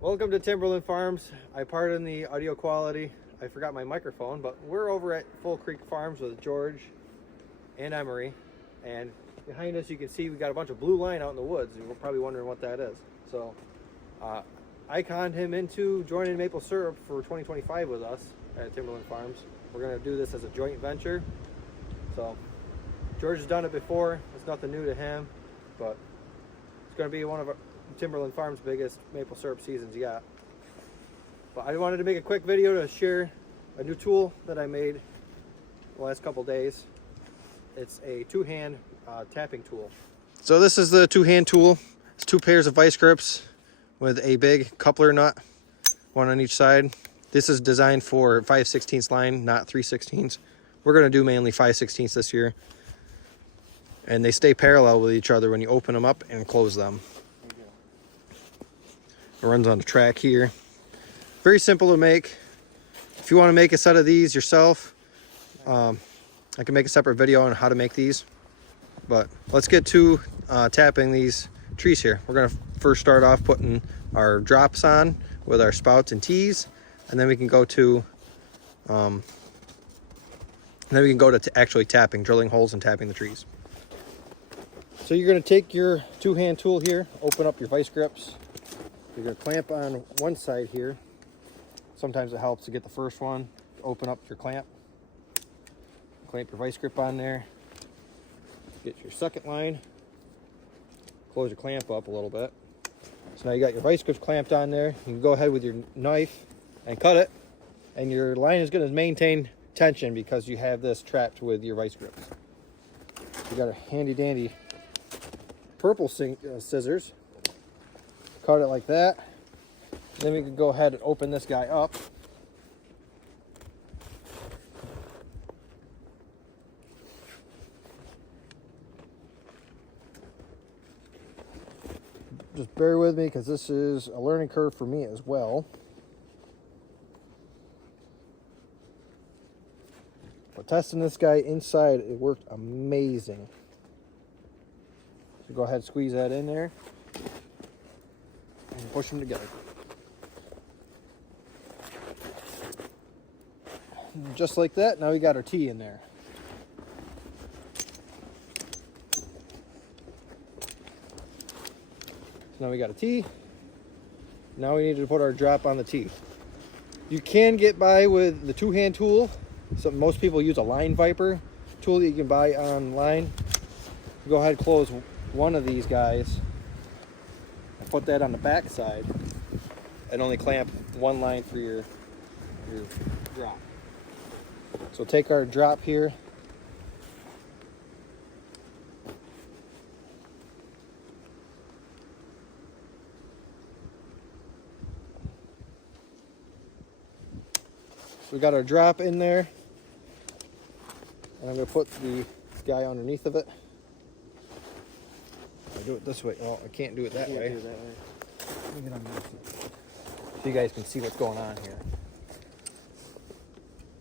Welcome to Timberland Farms. I pardon the audio quality. I forgot my microphone, but we're over at Full Creek Farms with George and Emery. And behind us, you can see we got a bunch of blue line out in the woods. And we're probably wondering what that is. So I conned him into joining maple syrup for 2025 with us at Timberland Farms. We're going to do this as a joint venture. So George has done it before. It's nothing new to him, but it's going to be one of our Timberland Farms' biggest maple syrup seasons yet. But I wanted to make a quick video to share a new tool that I made the last couple days. It's a two-hand tapping tool. So this is the two-hand tool. It's two pairs of vice grips with a big coupler nut, one on each side. This is designed for 5/16 line, not 3/16. We're going to do mainly 5/16 this year. And they stay parallel with each other when you open them up and close them. It runs on the track here. Very simple to make. If you want to make a set of these yourself, I can make a separate video on how to make these. But let's get to tapping these trees here. We're going to first start off putting our drops on with our spouts and tees, and then we can go to actually tapping, drilling holes and tapping the trees. So you're going to take your two-hand tool here, open up your vice grips. You're going to clamp on one side here. Sometimes it helps to get the first one. Open up your clamp. Clamp your vice grip on there. Get your second line. Close your clamp up a little bit. So now you got your vice grips clamped on there. You can go ahead with your knife and cut it. And your line is going to maintain tension because you have this trapped with your vice grips. You got a handy dandy purple scissors. Cut it like that. Then we can go ahead and open this guy up. Just bear with me because this is a learning curve for me as well. But testing this guy inside, it worked amazing. So go ahead and squeeze that in there. And push them together. And just like that, now we got our tee in there. So now we got a tee. Now we need to put our drop on the tee. You can get by with the two-hand tool. So most people use a line viper tool that you can buy online. Go ahead and close one of these guys. Put that on the back side and only clamp one line for your drop. So take our drop here. So we got our drop in there. And I'm going to put the guy underneath of it. I do it this way. Oh, I can't do it that way. So you guys can see what's going on here.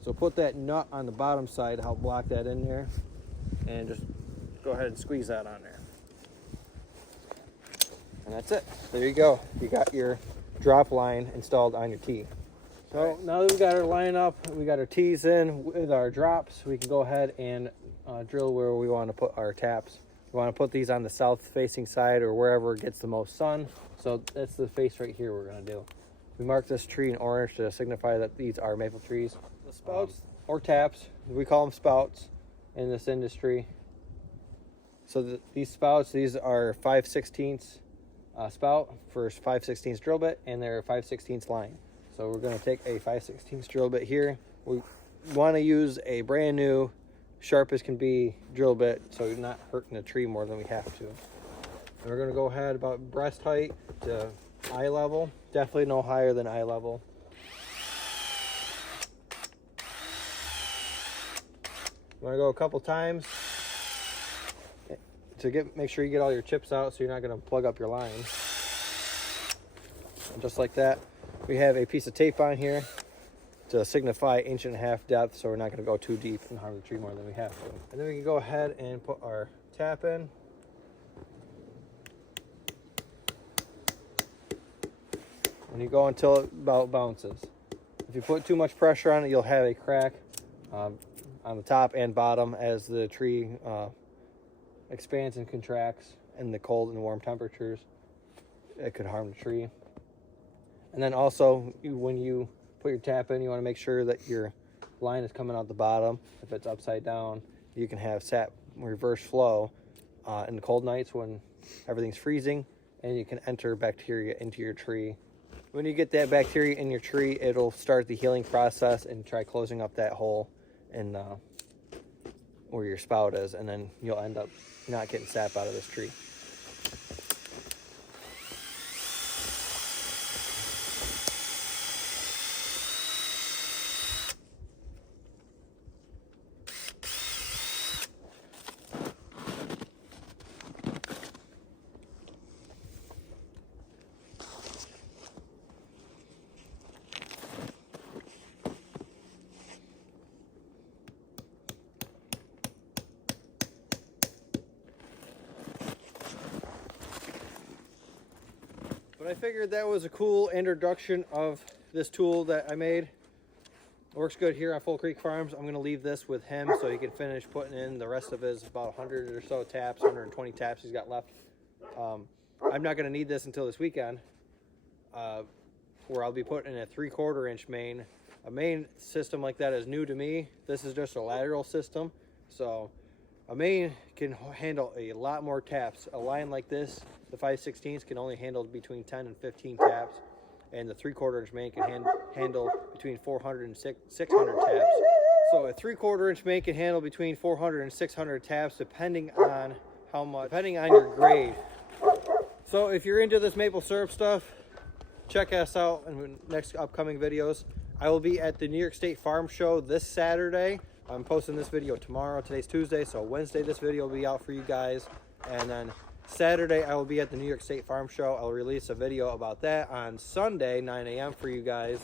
So put that nut on the bottom side to help block that in there. And just go ahead and squeeze that on there. And that's it. There you go. You got your drop line installed on your tee. So now that we got our line up, we got our tees in with our drops, we can go ahead and drill where we want to put our taps. We want to put these on the south facing side or wherever it gets the most sun. So that's the face right here we're going to do. We mark this tree in orange to signify that these are maple trees. The spouts or taps, we call them spouts in this industry. So these spouts, these are 5/16 spout for 5/16 drill bit, and they're 5/16 line. So we're going to take a 5/16 drill bit here. We want to use a brand new, sharp as can be drill bit so you're not hurting the tree more than we have to. And we're going to go ahead about breast height to eye level. Definitely no higher than eye level. You want to go a couple times to make sure you get all your chips out so you're not going to plug up your line. And just like that, we have a piece of tape on here to signify 1.5 inch depth, so we're not going to go too deep and harm the tree more than we have to. And then we can go ahead and put our tap in. and you go until it about bounces. If you put too much pressure on it, you'll have a crack on the top and bottom as the tree expands and contracts in the cold and warm temperatures. It could harm the tree. And then also, when you put your tap in, you want to make sure that your line is coming out the bottom. If it's upside down, you can have sap reverse flow in the cold nights when everything's freezing, and you can enter bacteria into your tree. When you get that bacteria in your tree, it'll start the healing process and try closing up that hole in where your spout is, and then you'll end up not getting sap out of this tree. But I figured that was a cool introduction of this tool that I made. It works good here on Full Creek Farms. I'm going to leave this with him so he can finish putting in the rest of his about 100 or so taps, 120 taps he's got left. I'm not going to need this until this weekend, where I'll be putting in a 3/4 inch main. A main system like that is new to me. This is just a lateral system, so a main can handle a lot more taps. A line like this, the 5/16 can only handle between 10 and 15 taps, and the 3/4 inch main can handle between 400 and 600 taps. So a 3/4 inch main can handle between 400 and 600 taps, depending on your grade. So if you're into this maple syrup stuff, check us out in the next upcoming videos. I will be at the New York State Farm Show this Saturday. I'm posting this video tomorrow. Today's Tuesday, so Wednesday this video will be out for you guys. And then Saturday I will be at the New York State Farm Show. I'll release a video about that on Sunday, 9 a.m. for you guys.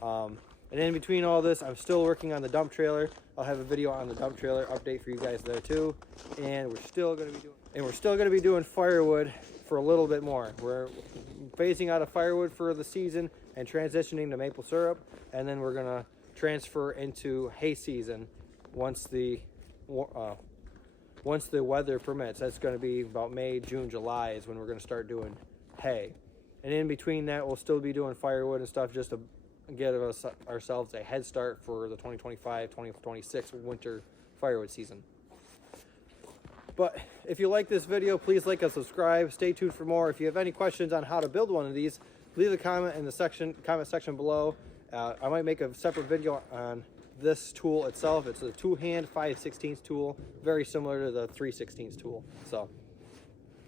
And in between all this, I'm still working on the dump trailer. I'll have a video on the dump trailer update for you guys there too. And we're still going to be doing firewood for a little bit more. We're phasing out of firewood for the season and transitioning to maple syrup, and then we're going to transfer into hay season once the weather permits. That's going to be about May, June, July is when we're going to start doing hay. And in between that, we'll still be doing firewood and stuff just to give ourselves a head start for the 2025-2026 winter firewood season. But if you like this video, please like and subscribe. Stay tuned for more. If you have any questions on how to build one of these, leave a comment in the comment section below. I might make a separate video on this tool itself. It's a two-hand 5/16 tool, very similar to the 3/16 tool. So,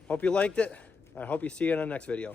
hope you liked it. I hope you see you in the next video.